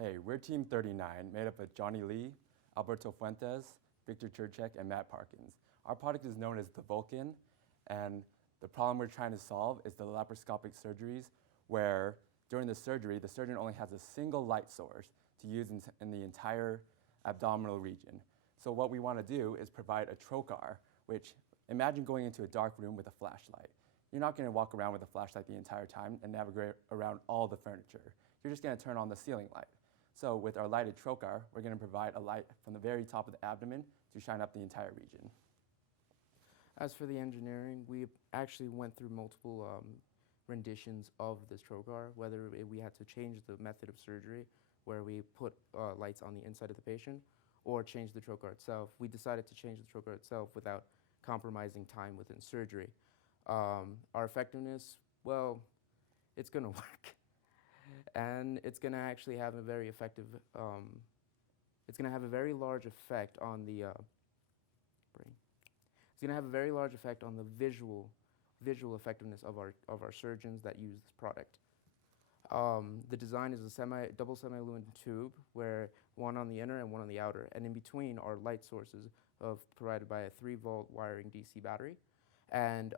Hey, we're Team 39, made up of Johnny Lee, Alberto Fuentes, Victor Churchek, and Matt Parkins. Our product is known as the Vulcan, and the problem we're trying to solve is the laparoscopic surgeries, where during the surgery, the surgeon only has a single light source to use in the entire abdominal region. So what we want to do is provide a trocar, which imagine going into a dark room with a flashlight. You're not going to walk around with a flashlight the entire time and navigate around all the furniture. You're just going to turn on the ceiling light. So with our lighted trocar, we're going to provide a light from the very top of the abdomen to shine up the entire region. As for the engineering, we actually went through multiple renditions of this trocar, whether we had to change the method of surgery, where we put lights on the inside of the patient, or change the trocar itself. We decided to change the trocar itself without compromising time within surgery. Our effectiveness, well, it's going to work. And it's going to actually have a very effective, it's going to have a very large effect on the brain. It's going to have a very large effect on the visual effectiveness of our surgeons that use this product. The design is a double semi-lumen tube, where one on the inner and one on the outer, and in between are light sources provided by a 3-volt wiring DC battery, and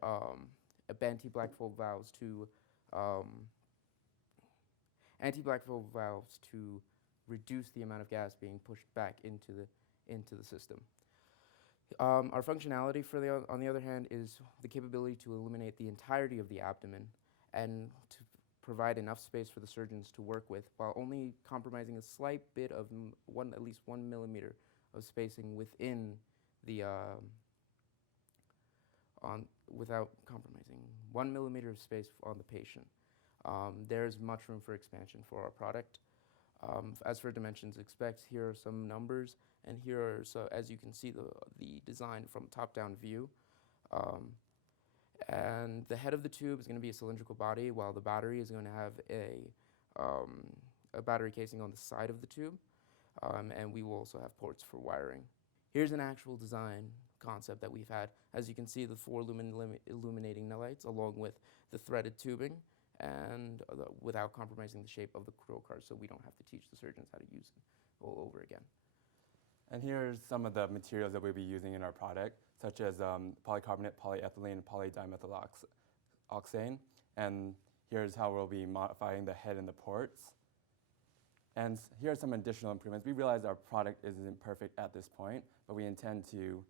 anti-blackfold valves to reduce the amount of gas being pushed back into the system. Our functionality, on the other hand, is the capability to illuminate the entirety of the abdomen and to provide enough space for the surgeons to work with, while only compromising a slight bit of at least 1 millimeter of spacing within the without compromising 1 millimeter of space on the patient. There's much room for expansion for our product. As for dimensions, here are some numbers, and here are, so as you can see, the design from top-down view. And the head of the tube is going to be a cylindrical body, while the battery is going to have a battery casing on the side of the tube, and we will also have ports for wiring. Here's an actual design concept that we've had. As you can see, the 4 illuminating lights, along with the threaded tubing, and without compromising the shape of the trocar, so we don't have to teach the surgeons how to use it all over again. And here's some of the materials that we'll be using in our product, such as polycarbonate, polyethylene, and polydimethyloxane. And here's how we'll be modifying the head and the ports. And here are some additional improvements. We realize our product isn't perfect at this point, but we intend to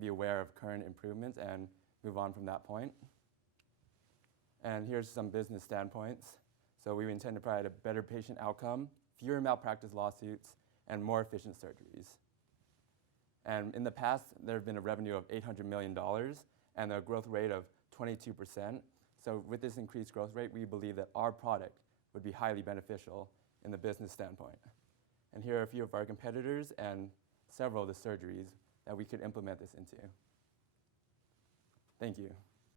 be aware of current improvements and move on from that point. And here's some business standpoints. So we intend to provide a better patient outcome, fewer malpractice lawsuits, and more efficient surgeries. And in the past, there have been a revenue of $800 million and a growth rate of 22%. So with this increased growth rate, we believe that our product would be highly beneficial in the business standpoint. And here are a few of our competitors and several of the surgeries that we could implement this into. Thank you.